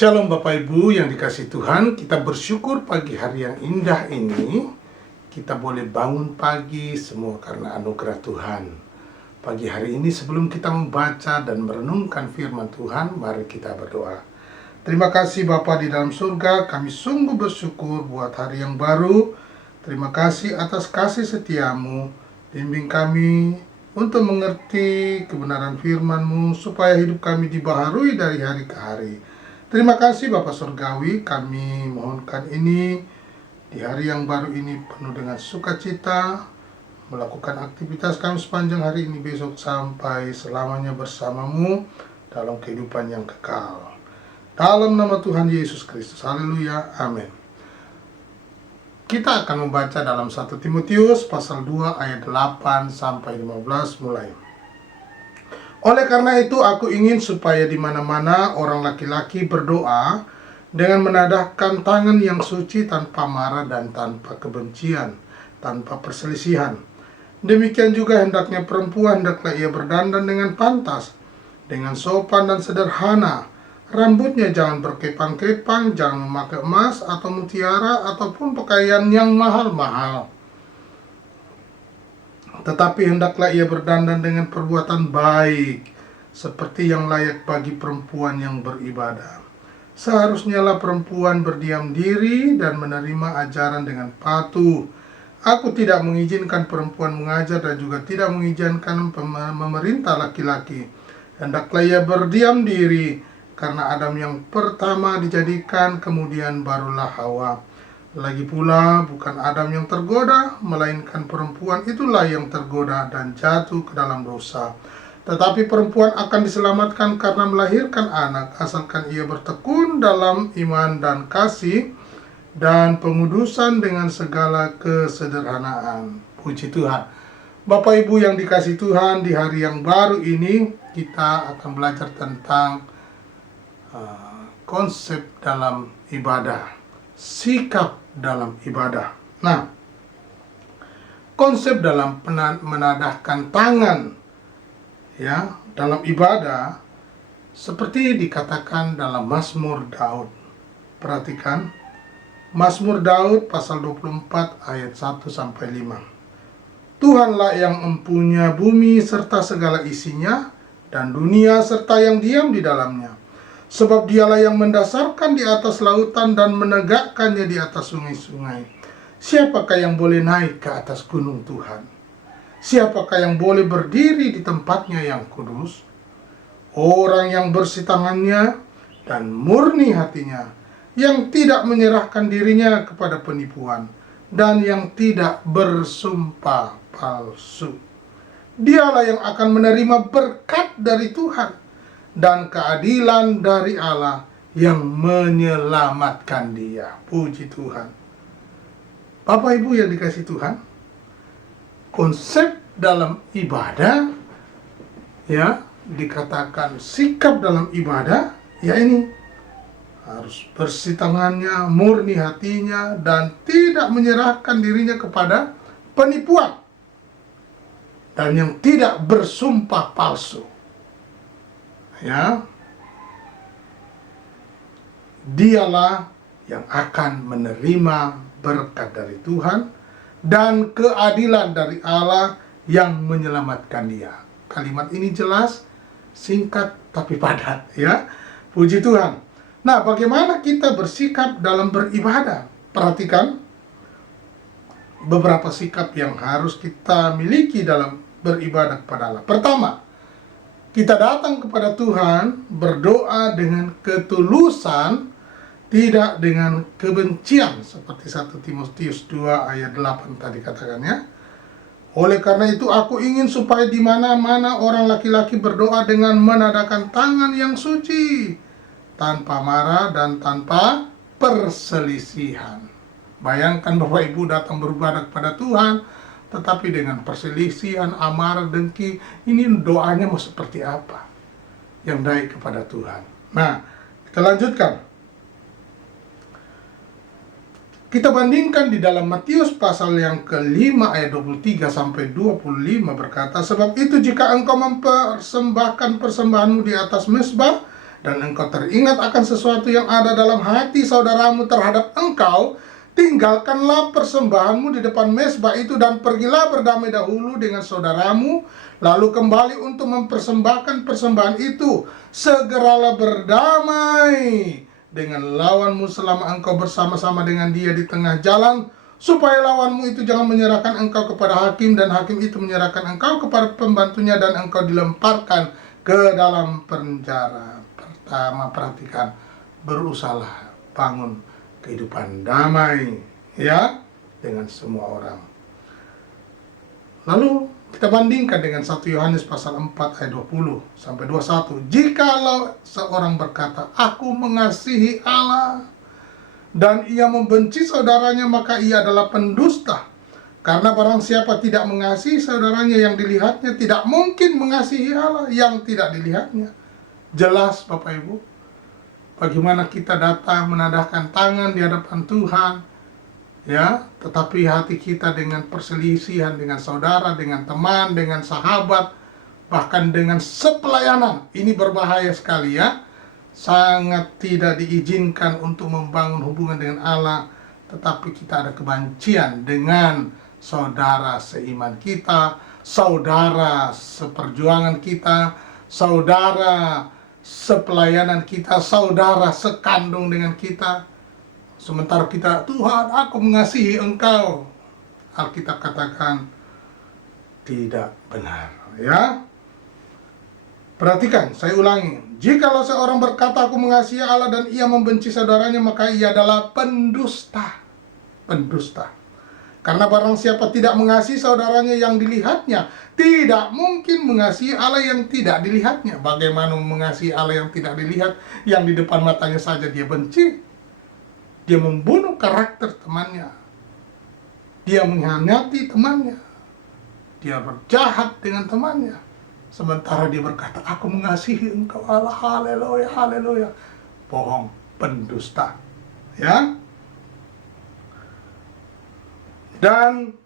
Shalom Bapak Ibu yang dikasihi Tuhan, kita bersyukur pagi hari yang indah ini. Kita boleh bangun pagi semua karena anugerah Tuhan. Pagi hari ini sebelum kita membaca dan merenungkan firman Tuhan, mari kita berdoa. Terima kasih Bapa di dalam surga, kami sungguh bersyukur buat hari yang baru. Terima kasih atas kasih setiamu. Bimbing kami untuk mengerti kebenaran firman-Mu supaya hidup kami dibaharui dari hari ke hari. Terima kasih Bapa Surgawi, kami mohonkan ini di hari yang baru ini penuh dengan sukacita, melakukan aktivitas kami sepanjang hari ini, besok sampai selamanya bersama-Mu dalam kehidupan yang kekal. Dalam nama Tuhan Yesus Kristus, haleluya, amin. Kita akan membaca dalam 1 Timotius pasal 2 ayat 8 sampai 15 mulai. Oleh karena itu aku ingin supaya di mana-mana orang laki-laki berdoa dengan menadahkan tangan yang suci tanpa marah dan tanpa kebencian, tanpa perselisihan. Demikian juga hendaknya perempuan, hendaklah ia berdandan dengan pantas, dengan sopan dan sederhana. Rambutnya jangan berkepang-kepang, jangan memakai emas atau mutiara ataupun pakaian yang mahal-mahal. Tetapi hendaklah ia berdandan dengan perbuatan baik, seperti yang layak bagi perempuan yang beribadah. Seharusnya lah perempuan berdiam diri dan menerima ajaran dengan patuh. Aku tidak mengizinkan perempuan mengajar dan juga tidak mengizinkan memerintah laki-laki. Hendaklah ia berdiam diri, karena Adam yang pertama dijadikan, kemudian barulah Hawa. Lagi pula bukan Adam yang tergoda, melainkan perempuan itulah yang tergoda dan jatuh ke dalam dosa. Tetapi perempuan akan diselamatkan karena melahirkan anak, asalkan ia bertekun dalam iman dan kasih dan pengudusan dengan segala kesederhanaan. Puji Tuhan. Bapak Ibu yang dikasihi Tuhan, di hari yang baru ini kita akan belajar tentang konsep dalam ibadah, sikap dalam ibadah. Nah, konsep dalam menadahkan tangan ya dalam ibadah seperti dikatakan dalam Mazmur Daud. Perhatikan Mazmur Daud pasal 24 ayat 1 sampai 5. Tuhanlah yang mempunyai bumi serta segala isinya dan dunia serta yang diam di dalamnya. Sebab dialah yang mendasarkan di atas lautan dan menegakkannya di atas sungai-sungai. Siapakah yang boleh naik ke atas gunung Tuhan? Siapakah yang boleh berdiri di tempatnya yang kudus? Orang yang bersih tangannya dan murni hatinya, yang tidak menyerahkan dirinya kepada penipuan, dan yang tidak bersumpah palsu. Dialah yang akan menerima berkat dari Tuhan dan keadilan dari Allah yang menyelamatkan dia. Puji Tuhan. Bapak Ibu yang dikasihi Tuhan, konsep dalam ibadah ya dikatakan sikap dalam ibadah, ya ini harus bersih tangannya, murni hatinya, dan tidak menyerahkan dirinya kepada penipuan, dan yang tidak bersumpah palsu. Ya, dialah yang akan menerima berkat dari Tuhan dan keadilan dari Allah yang menyelamatkan dia. Kalimat ini jelas, singkat tapi padat ya. Puji Tuhan. Nah, bagaimana kita bersikap dalam beribadah? Perhatikan beberapa sikap yang harus kita miliki dalam beribadah kepada Allah. Pertama, kita datang kepada Tuhan berdoa dengan ketulusan, tidak dengan kebencian, seperti 1 Timotius 2 ayat 8 tadi katakannya. Oleh karena itu aku ingin supaya di mana-mana orang laki-laki berdoa dengan menadahkan tangan yang suci, tanpa marah dan tanpa perselisihan. Bayangkan Bapak Ibu datang beribadah kepada Tuhan, tetapi dengan perselisihan, amarah, dengki, ini doanya mau seperti apa yang baik kepada Tuhan. Nah, kita lanjutkan. Kita bandingkan di dalam Matius pasal yang ke-5 ayat 23 sampai 25 berkata, sebab itu jika engkau mempersembahkan persembahanmu di atas mezbah, dan engkau teringat akan sesuatu yang ada dalam hati saudaramu terhadap engkau, tinggalkanlah persembahanmu di depan mezbah itu dan pergilah berdamai dahulu dengan saudaramu, lalu kembali untuk mempersembahkan persembahan itu. Segeralah berdamai dengan lawanmu selama engkau bersama-sama dengan dia di tengah jalan, supaya lawanmu itu jangan menyerahkan engkau kepada hakim, dan hakim itu menyerahkan engkau kepada pembantunya, dan engkau dilemparkan ke dalam penjara. Pertama, perhatikan, berusahalah bangun kehidupan damai ya dengan semua orang. Lalu kita bandingkan dengan 1 Yohanes pasal 4 ayat 20 sampai 21. Jikalau seorang berkata, aku mengasihi Allah, dan ia membenci saudaranya, maka ia adalah pendusta. Karena barang siapa tidak mengasihi saudaranya yang dilihatnya, tidak mungkin mengasihi Allah yang tidak dilihatnya. Jelas Bapak Ibu, bagaimana kita datang menadahkan tangan di hadapan Tuhan, ya, tetapi hati kita dengan perselisihan dengan saudara, dengan teman, dengan sahabat, bahkan dengan sepelayanan. Ini berbahaya sekali ya. Sangat tidak diizinkan untuk membangun hubungan dengan Allah, tetapi kita ada kebencian dengan saudara seiman kita, saudara seperjuangan kita, saudara sepelayanan kita, saudara sekandung dengan kita. Sementara kita, Tuhan, aku mengasihi engkau. Alkitab katakan tidak benar ya. Perhatikan, saya ulangi. Jikalau seorang berkata aku mengasihi Allah dan ia membenci saudaranya, maka ia adalah pendusta. Pendusta. Karena barang siapa tidak mengasihi saudaranya yang dilihatnya, tidak mungkin mengasihi Allah yang tidak dilihatnya. Bagaimana mengasihi Allah yang tidak dilihat, yang di depan matanya saja dia benci? Dia membunuh karakter temannya, dia mengkhianati temannya, dia berjahat dengan temannya. Sementara dia berkata, aku mengasihi engkau Allah, haleluya, haleluya. Bohong, pendusta ya. Dan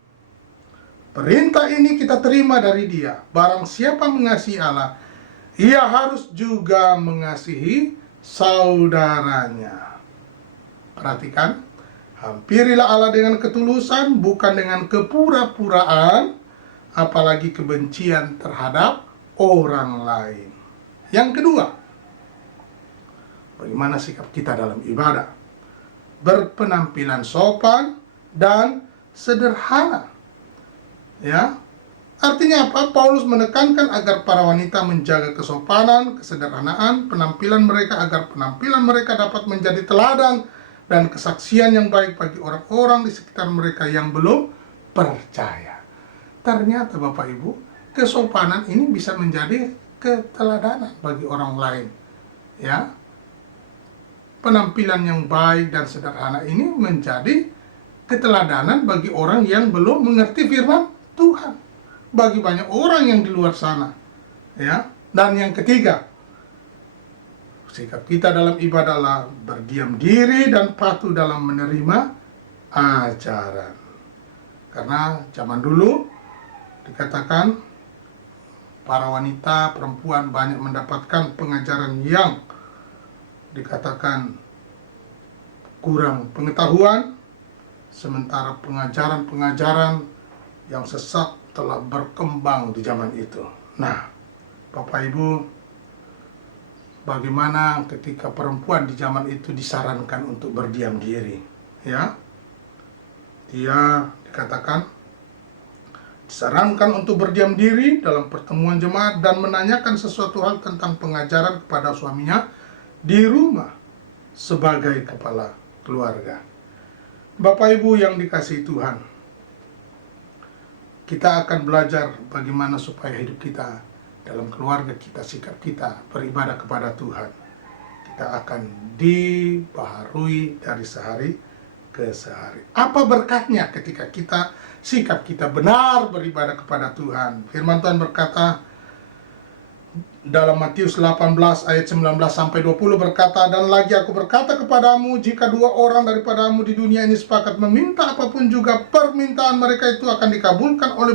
perintah ini kita terima dari dia. Barang siapa mengasihi Allah, ia harus juga mengasihi saudaranya. Perhatikan, hampirilah Allah dengan ketulusan, bukan dengan kepura-puraan, apalagi kebencian terhadap orang lain. Yang kedua, bagaimana sikap kita dalam ibadah? Berpenampilan sopan dan sederhana. Ya. Artinya apa? Paulus menekankan agar para wanita menjaga kesopanan, kesederhanaan penampilan mereka, agar penampilan mereka dapat menjadi teladan dan kesaksian yang baik bagi orang-orang di sekitar mereka yang belum percaya. Ternyata Bapak Ibu, kesopanan ini bisa menjadi keteladanan bagi orang lain. Ya. Penampilan yang baik dan sederhana ini menjadi keteladanan bagi orang yang belum mengerti firman Tuhan, bagi banyak orang yang di luar sana ya. Dan yang ketiga, sikap kita dalam ibadah adalah berdiam diri dan patuh dalam menerima ajaran. Karena zaman dulu dikatakan para wanita, perempuan banyak mendapatkan pengajaran yang dikatakan kurang pengetahuan, sementara pengajaran-pengajaran yang sesat telah berkembang di zaman itu. Nah, Bapak Ibu, bagaimana ketika perempuan di zaman itu disarankan untuk berdiam diri? Ya, dia dikatakan disarankan untuk berdiam diri dalam pertemuan jemaat dan menanyakan sesuatu hal tentang pengajaran kepada suaminya di rumah sebagai kepala keluarga. Bapak Ibu yang dikasihi Tuhan, kita akan belajar bagaimana supaya hidup kita dalam keluarga kita, sikap kita beribadah kepada Tuhan, kita akan dibaharui dari sehari ke sehari. Apa berkatnya ketika kita, sikap kita benar beribadah kepada Tuhan? Firman Tuhan berkata dalam Matius 18 ayat 19 sampai 20 berkata, dan lagi aku berkata kepadamu, jika 2 orang daripadamu di dunia ini sepakat meminta apapun juga permintaan mereka itu akan dikabulkan oleh